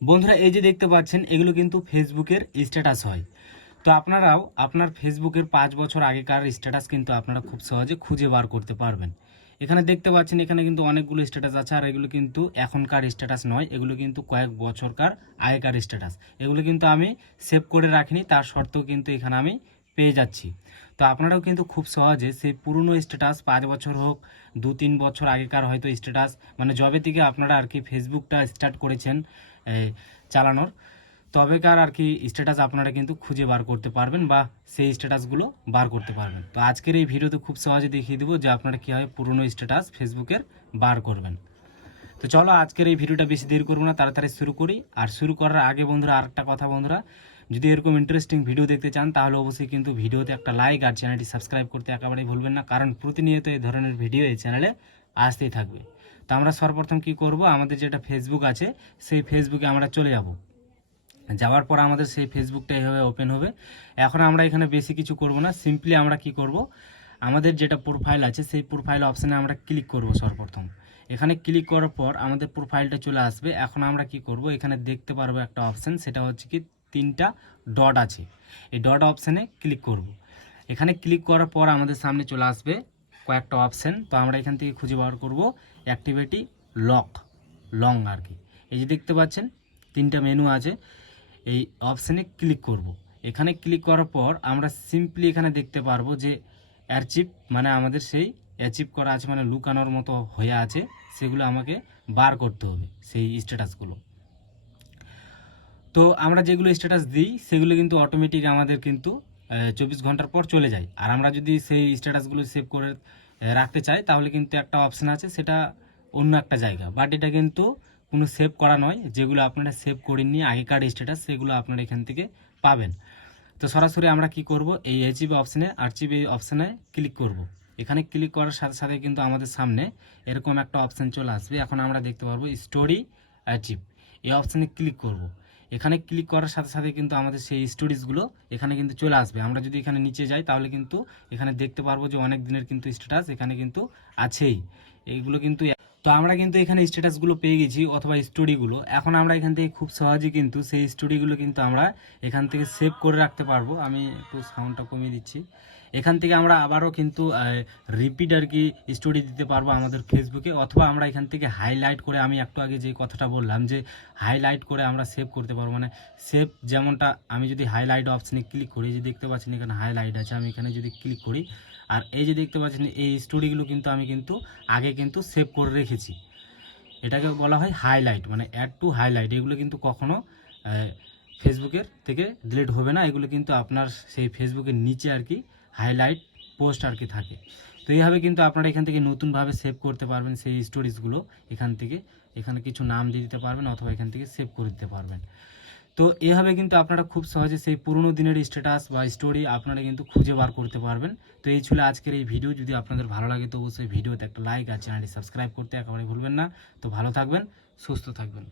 বন্ধুরা, এই যে দেখতে পাচ্ছেন, এগুলো কিন্তু ফেসবুকের স্ট্যাটাস হয়। তো আপনারাও আপনার ফেসবুকের পাঁচ বছর আগেকার স্ট্যাটাস কিন্তু আপনারা খুব সহজে খুঁজে বার করতে পারবেন। এখানে দেখতে পাচ্ছেন, এখানে কিন্তু অনেকগুলো স্ট্যাটাস আছে, আর এগুলো কিন্তু এখনকার স্ট্যাটাস নয়, এগুলো কিন্তু কয়েক বছরকার আগেকার স্ট্যাটাস এগুলো কিন্তু আমি সেভ করে রাখিনি, তার সত্ত্বেও কিন্তু এখানে আমি পেয়ে যাচ্ছি। তো আপনারাও কিন্তু খুব সহজে সেই পুরনো স্ট্যাটাস পাঁচ বছর হোক দু তিন বছর আগেকার হয়তো স্ট্যাটাস মানে জবে থেকে আপনারা আর কি ফেসবুকটা স্টার্ট করেছেন চালানোর। তবেকার আর কি স্ট্যাটাস আপনারা কিন্তু খুঁজে বার করতে পারবেন বা সেই স্ট্যাটাসগুলো বার করতে পারবেন। তো আজকের এই ভিডিওতে খুব সহজে দেখিয়ে দেবো যে আপনারা কীভাবে পুরনো স্ট্যাটাস ফেসবুকের বার করবেন। তো চলো আজকের এই ভিডিওটা বেশি দেরি করব না, তাড়াতাড়ি শুরু করি। আর শুরু করার আগে বন্ধুরা, আরেকটা কথা বন্ধুরা, যদি এরকম ইন্টারেস্টিং ভিডিও দেখতে চান, তাহলে অবশ্যই কিন্তু ভিডিওতে একটা লাইক আর চ্যানেলটি সাবস্ক্রাইব করতে একেবারেই ভুলবেন না, কারণ প্রতিনিয়ত এই ধরনের ভিডিও এই চ্যানেলে আসতেই থাকবে। তো আমরা সর্বপ্রথম কি করব? আমাদের যেটা ফেসবুক আছে, সেই ফেসবুকে আমরা চলে যাব। যাওয়ার পর আমাদের সেই ফেসবুকটা এভাবে ওপেন হবে। এখন আমরা এখানে বেশি কিছু করব না সিম্পলি আমরা কি করব? আমাদের যেটা প্রোফাইল আছে, সেই প্রোফাইল অপশানে আমরা ক্লিক করব সর্বপ্রথম। এখানে ক্লিক করার পর আমাদের প্রোফাইলটা চলে আসবে। এখন আমরা কি করব? এখানে দেখতে পারব একটা অপশান সেটা হচ্ছে কি তিনটা ডট আছে। এই ডট অপশানে ক্লিক করব। এখানে ক্লিক করার পর আমাদের সামনে চলে আসবে কয়েকটা অপশান তো আমরা এখান থেকে খুঁজে বার করব অ্যাক্টিভিটি লক লং আর কি। এই যে দেখতে পাচ্ছেন, তিনটা মেনু আছে, এই অপশানে ক্লিক করব। এখানে ক্লিক করার পর আমরা সিম্পলি এখানে দেখতে পারব যে অ্যাচিভ মানে আমাদের সেই অ্যাচিভ করা আছে মানে লুকানোর মতো হয়ে আছে, সেগুলো আমাকে বার করতে হবে সেই স্ট্যাটাসগুলো তো আমরা যেগুলো স্ট্যাটাস দিই, সেগুলো কিন্তু অটোমেটিক আমাদের কিন্তু চব্বিশ ঘণ্টার পর চলে যায়। আর আমরা যদি সেই স্ট্যাটাসগুলো সেভ করে রাখতে চাই, তাহলে কিন্তু একটা অপশান আছে, সেটা অন্য একটা জায়গা। বাট এটা কিন্তু কোনো সেভ করা নয়, যেগুলো আপনারা সেভ করেননি, আগেকার স্ট্যাটাস সেগুলো আপনারা এখান থেকে পাবেন। তো সরাসরি আমরা কি করব? এই এইচবি অপশানে আরজিবি অপশানে ক্লিক করব। এখানে ক্লিক করার সাথে সাথে কিন্তু আমাদের সামনে এরকম একটা অপশান চলে আসবে। এখন আমরা দেখতে পারব স্টোরি অ্যাচিভ এই অপশানে ক্লিক করব। এখানে ক্লিক করার সাথে সাথে কিন্তু আমাদের সেই স্টোরিজগুলো এখানে কিন্তু চলে আসবে। আমরা যদি এখানে নিচে যাই, তাহলে কিন্তু এখানে দেখতে পারব যে অনেক দিনের কিন্তু স্ট্যাটাস এখানে কিন্তু আছেই। এইগুলো কিন্তু তো আমরা কিন্তু এখানে স্ট্যাটাসগুলো পেয়ে গেছি, অথবা স্টোরিগুলো এখন আমরা এখান থেকে খুব সহজে কিন্তু সেই স্টোরিগুলো কিন্তু আমরা এখান থেকে সেভ করে রাখতে পারব। আমি একটু সাউন্ডটা কমিয়ে দিচ্ছি। এখান থেকে আমরা আবারও কিন্তু রিপিট আর কি স্টোরি দিতে পারব আমাদের ফেসবুকে অথবা আমরা এখান থেকে হাইলাইট করে আমি একটু আগে যে কথাটা বললাম যে হাইলাইট করে আমরা সেভ করতে পারব। মানে সেভ যেমনটা আমি যদি হাইলাইট অপশানে ক্লিক করি যে দেখতে পাচ্ছেন এখানে হাইলাইট আছে, আমি এখানে যদি ক্লিক করি, আর এই যে দেখতে পাচ্ছেন এই স্টোরিগুলো কিন্তু আমি কিন্তু আগে কিন্তু সেভ করে রেখেছি। এটাকে বলা হয় হাইলাইট মানে অ্যাড টু হাইলাইট এগুলো কিন্তু কখনো ফেসবুকের থেকে ডিলিট হবে না। এগুলো কিন্তু আপনার সেই ফেসবুকের নিচে আর কি হাইলাইট পোস্ট আর কি থাকে। তো এইভাবে কিন্তু আপনারা এখান থেকে নতুনভাবে সেভ করতে পারবেন সেই স্টোরিজগুলো এখান থেকে এখানে কিছু নাম দিয়ে দিতে পারবেন অথবা এখান থেকে সেভ করে দিতে পারবেন। তো এভাবে কিন্তু আপনারা খুব সহজে সেই পুরোনো দিনের স্ট্যাটাস বা স্টোরি আপনারা কিন্তু খুঁজে বার করতে পারবেন। তো এই ছিল আজকের এই ভিডিও যদি আপনাদের ভালো লাগে তো অবশ্যই ভিডিওতে একটা লাইক আর চ্যানেলটি সাবস্ক্রাইব করতে একেবারে ভুলবেন না। তো ভালো থাকবেন, সুস্থ থাকবেন।